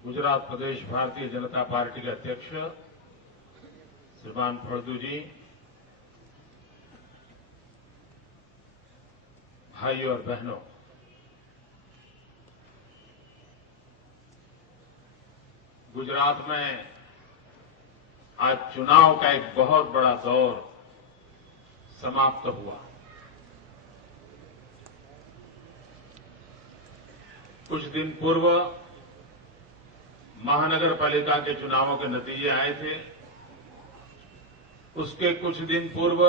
गुजरात प्रदेश Bharatiya Janata party के अध्यक्ष श्रीमान फळदू जी, भाइयों और बहनों, गुजरात में आज चुनाव का एक बहुत बड़ा दौर समाप्त हुआ। कुछ दिन पूर्व महानगर पालिका के चुनावों के नतीजे आए थे। उसके कुछ दिन पूर्व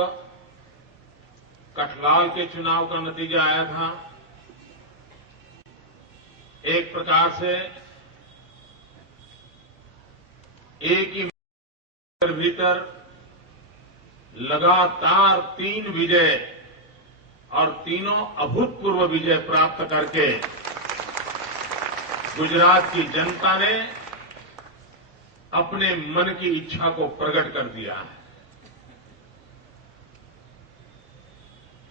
कठलाल के चुनाव का नतीजा आया था। एक प्रकार से एक ही भीतर लगातार 3 विजय और तीनों अभूतपूर्व विजय प्राप्त करके गुजरात की जनता ने अपने मन की इच्छा को प्रकट कर दिया है।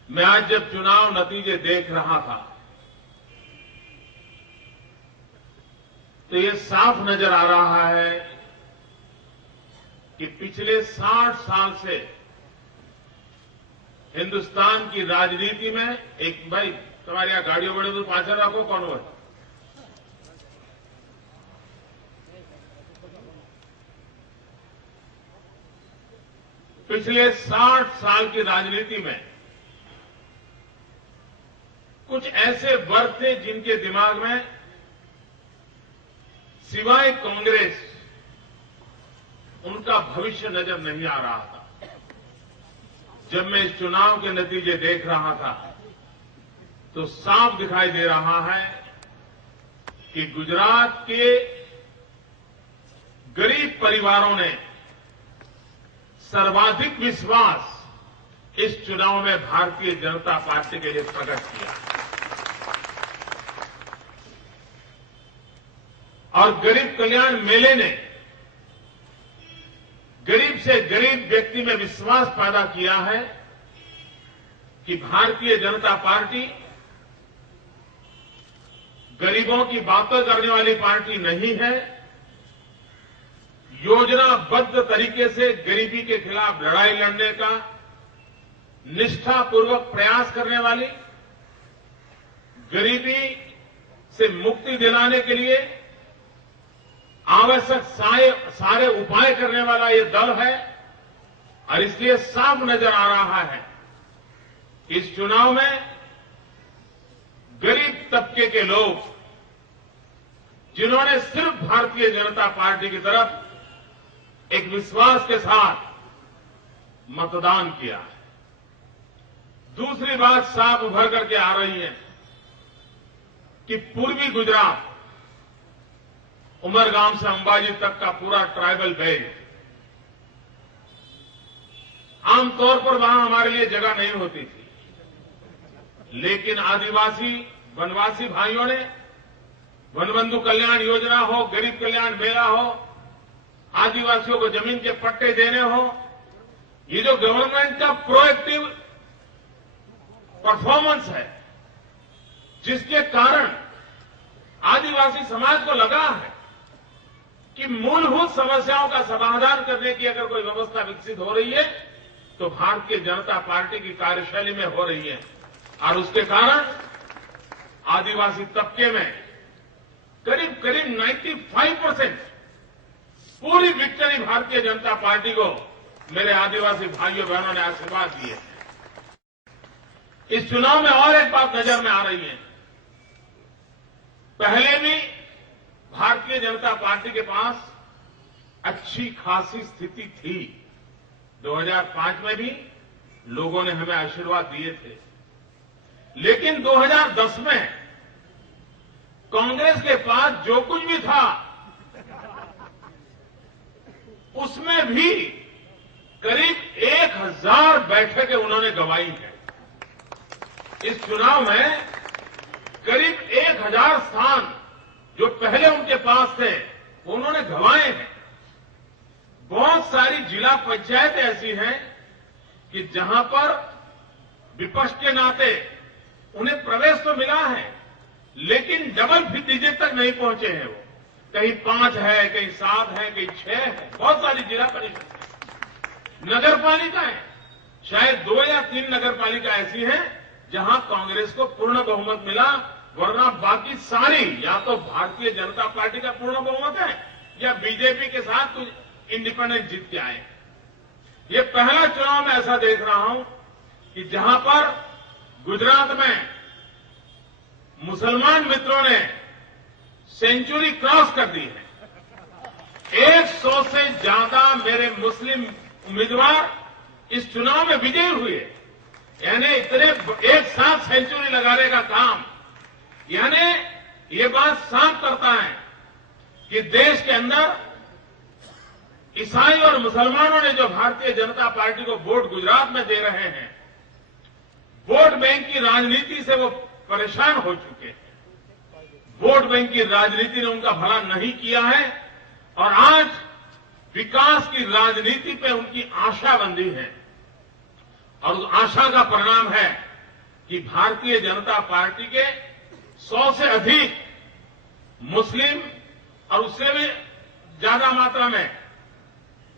मैं आज जब चुनाव नतीजे देख रहा था तो ये साफ नजर आ रहा है कि पिछले 60 साल से हिंदुस्तान की राजनीति में एक भाई तुम्हारी यहाँ गाड़ियों बड़े तो पाछड़ रखो, कौन हो? पिछले 60 साल की राजनीति में कुछ ऐसे वर्ग थे जिनके दिमाग में सिवाय कांग्रेस उनका भविष्य नजर नहीं आ रहा था। जब मैं इस चुनाव के नतीजे देख रहा था तो साफ दिखाई दे रहा है कि गुजरात के गरीब परिवारों ने सर्वाधिक विश्वास इस चुनाव में भारतीय जनता पार्टी के लिए प्रकट किया और गरीब कल्याण मेले ने गरीब से गरीब व्यक्ति में विश्वास पैदा किया है कि भारतीय जनता पार्टी गरीबों की बातें करने वाली पार्टी नहीं है, योजनाबद्ध तरीके से गरीबी के खिलाफ लड़ाई लड़ने का निष्ठापूर्वक प्रयास करने वाली, गरीबी से मुक्ति दिलाने के लिए आवश्यक सारे उपाय करने वाला ये दल है। और इसलिए साफ नजर आ रहा है इस चुनाव में गरीब तबके के लोग जिन्होंने सिर्फ भारतीय जनता पार्टी की तरफ एक विश्वास के साथ मतदान किया है। दूसरी बात साफ उभर करके आ रही है कि पूर्वी गुजरात, उमरगाम से अंबाजी तक का पूरा ट्राइबल बेल्ट, आमतौर पर वहां हमारे लिए जगह नहीं होती थी, लेकिन आदिवासी वनवासी भाइयों ने वनबंधु कल्याण योजना हो, गरीब कल्याण मेला हो, आदिवासियों को जमीन के पट्टे देने हो, ये जो गवर्नमेंट का प्रोएक्टिव परफॉर्मेंस है जिसके कारण आदिवासी समाज को लगा है कि मूलभूत समस्याओं का समाधान करने की अगर कोई व्यवस्था विकसित हो रही है तो भारतीय जनता पार्टी की कार्यशैली में हो रही है। और उसके कारण आदिवासी तबके में करीब करीब 95% पूरी विक्ट्री भारतीय जनता पार्टी को मेरे आदिवासी भाइयों बहनों ने आशीर्वाद दिए। इस चुनाव में और एक बात नजर में आ रही है, पहले भी भारतीय जनता पार्टी के पास अच्छी खासी स्थिति थी। 2005 में भी लोगों ने हमें आशीर्वाद दिए थे, लेकिन 2010 में कांग्रेस के पास जो कुछ भी था उसमें भी करीब 1000 बैठकें उन्होंने गंवाई हैं। इस चुनाव में करीब 1000 स्थान जो पहले उनके पास थे उन्होंने गंवाए हैं। बहुत सारी जिला पंचायतें ऐसी हैं कि जहां पर विपक्ष के नाते उन्हें प्रवेश तो मिला है, लेकिन डबल डिजिट तक नहीं पहुंचे हैं वो। कहीं 5 है, कहीं 7 है, कहीं 6 है, बहुत सारी जिला परिषद है, नगर पालिका है, शायद 2 या 3 नगर पालिका ऐसी हैं जहां कांग्रेस को पूर्ण बहुमत मिला, वरना बाकी सारी या तो भारतीय जनता पार्टी का पूर्ण बहुमत है या बीजेपी के साथ कुछ इंडिपेंडेंट जीत के आए। ये पहला चुनाव मैं ऐसा देख रहा हूं कि जहां पर गुजरात में मुसलमान मित्रों ने सेंचुरी क्रॉस कर दी है। 100 से ज्यादा मेरे मुस्लिम उम्मीदवार इस चुनाव में विजयी हुए, यानी इतने एक साथ सेंचुरी लगाने का काम, यानी ये बात साफ करता है कि देश के अंदर ईसाई और मुसलमानों ने जो भारतीय जनता पार्टी को वोट गुजरात में दे रहे हैं, वोट बैंक की राजनीति से वो परेशान हो चुके हैं। वोट बैंक की राजनीति ने उनका भला नहीं किया है और आज विकास की राजनीति पे उनकी आशा बंधी है और उस आशा का परिणाम है कि भारतीय जनता पार्टी के 100 से अधिक मुस्लिम और उससे भी ज्यादा मात्रा में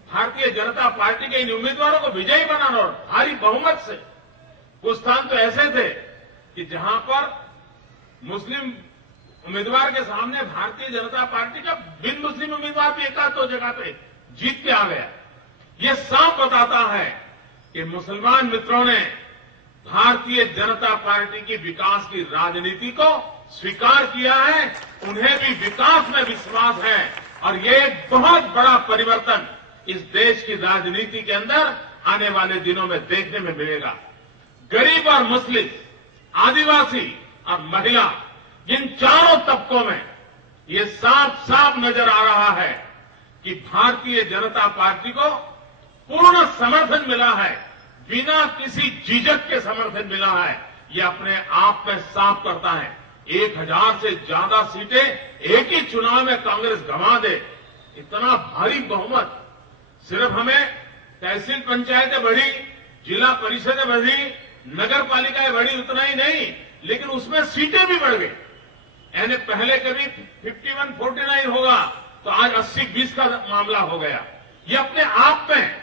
भारतीय जनता पार्टी के इन उम्मीदवारों को विजयी बनाना और भारी बहुमत से, कुछ स्थान तो ऐसे थे कि जहां पर मुस्लिम उम्मीदवार के सामने भारतीय जनता पार्टी का बिन मुस्लिम उम्मीदवार भी एकाध दो जगह पे जीत के आ गया। ये साफ बताता है कि मुसलमान मित्रों ने भारतीय जनता पार्टी की विकास की राजनीति को स्वीकार किया है, उन्हें भी विकास में विश्वास है और ये एक बहुत बड़ा परिवर्तन इस देश की राजनीति के अंदर आने वाले दिनों में देखने में मिलेगा। गरीब और मुस्लिम, आदिवासी और महिला, इन चारों तबकों में ये साफ साफ नजर आ रहा है कि भारतीय जनता पार्टी को पूर्ण समर्थन मिला है, बिना किसी झिझक के समर्थन मिला है। ये अपने आप में साफ करता है 1000 से ज्यादा सीटें एक ही चुनाव में कांग्रेस गंवा दे, इतना भारी बहुमत। सिर्फ हमें तहसील पंचायतें बढ़ी, जिला परिषदें बढ़ी, नगर पालिकाएं बढ़ी, उतना ही नहीं, लेकिन उसमें सीटें भी बढ़ गई। यानी पहले कभी 51-49 होगा तो आज 80-20 का मामला हो गया। ये अपने आप में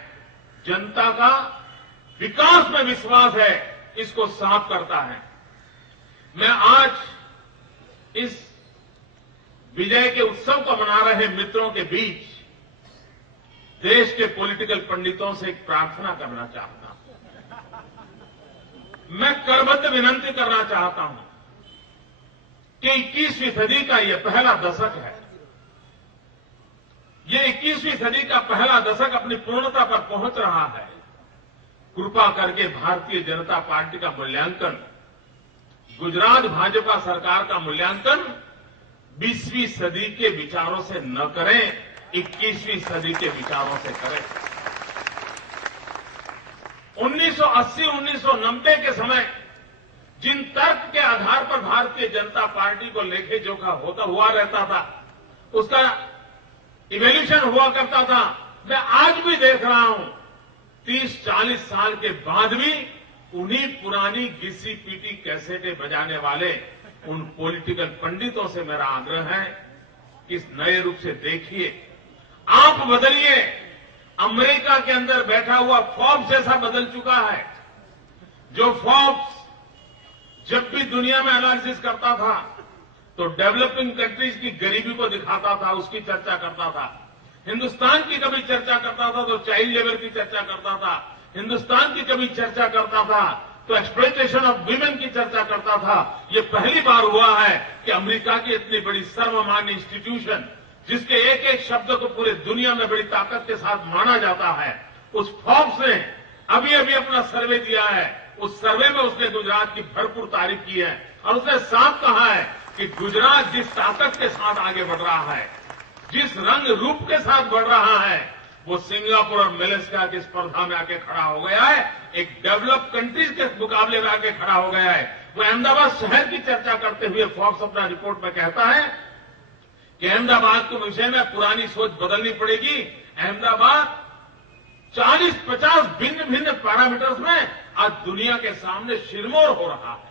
जनता का विकास में विश्वास है, इसको साफ करता है। मैं आज इस विजय के उत्सव को मना रहे मित्रों के बीच देश के पॉलिटिकल पंडितों से एक प्रार्थना करना चाहता हूं। मैं करबद्ध विनंती करना चाहता हूं कि 21वीं सदी का यह पहला दशक है। ये 21वीं सदी का पहला दशक अपनी पूर्णता पर पहुंच रहा है। कृपा करके भारतीय जनता पार्टी का मूल्यांकन, गुजरात भाजपा सरकार का मूल्यांकन 20वीं सदी के विचारों से न करें, 21वीं सदी के विचारों से करें। 1980-1990 के समय जिन तर्क के आधार पर भारतीय जनता पार्टी को लेखे जोखा होता हुआ रहता था, उसका इवैल्यूएशन हुआ करता था, मैं आज भी देख रहा हूं। 30-40 साल के बाद भी उन्हीं पुरानी घिसी पीटी कैसेटें बजाने वाले उन पॉलिटिकल पंडितों से मेरा आग्रह है कि इस नए रूप से देखिए, आप बदलिए। अमेरिका के अंदर बैठा हुआ फोर्ब्स जैसा बदल चुका है। जो फोर्ब्स जब भी दुनिया में एनालिसिस करता था तो डेवलपिंग कंट्रीज की गरीबी को दिखाता था, उसकी चर्चा करता था। हिंदुस्तान की कभी चर्चा करता था तो चाइल्ड लेबर की चर्चा करता था। हिंदुस्तान की कभी चर्चा करता था तो एक्सप्लॉयटेशन ऑफ वीमेन की चर्चा करता था। ये पहली बार हुआ है कि अमेरिका की इतनी बड़ी सर्वमान्य इंस्टीट्यूशन, जिसके एक एक शब्द को पूरे दुनिया में बड़ी ताकत के साथ माना जाता है, उस फोर्ब्स ने अभी अभी अपना सर्वे दिया है। उस सर्वे में उसने गुजरात की भरपूर तारीफ की है और उसने साफ कहा है कि गुजरात जिस ताकत के साथ आगे बढ़ रहा है, जिस रंग रूप के साथ बढ़ रहा है, वो सिंगापुर और मलेशिया की स्पर्धा में आके खड़ा हो गया है, एक डेवलप्ड कंट्रीज के मुकाबले में आके खड़ा हो गया है। वो अहमदाबाद शहर की चर्चा करते हुए फोर्ब्स अपना रिपोर्ट में कहता है कि अहमदाबाद के विषय में पुरानी सोच बदलनी पड़ेगी। अहमदाबाद 40-50 भिन्न भिन्न पैरामीटर्स में आज दुनिया के सामने शिरमौर हो रहा है।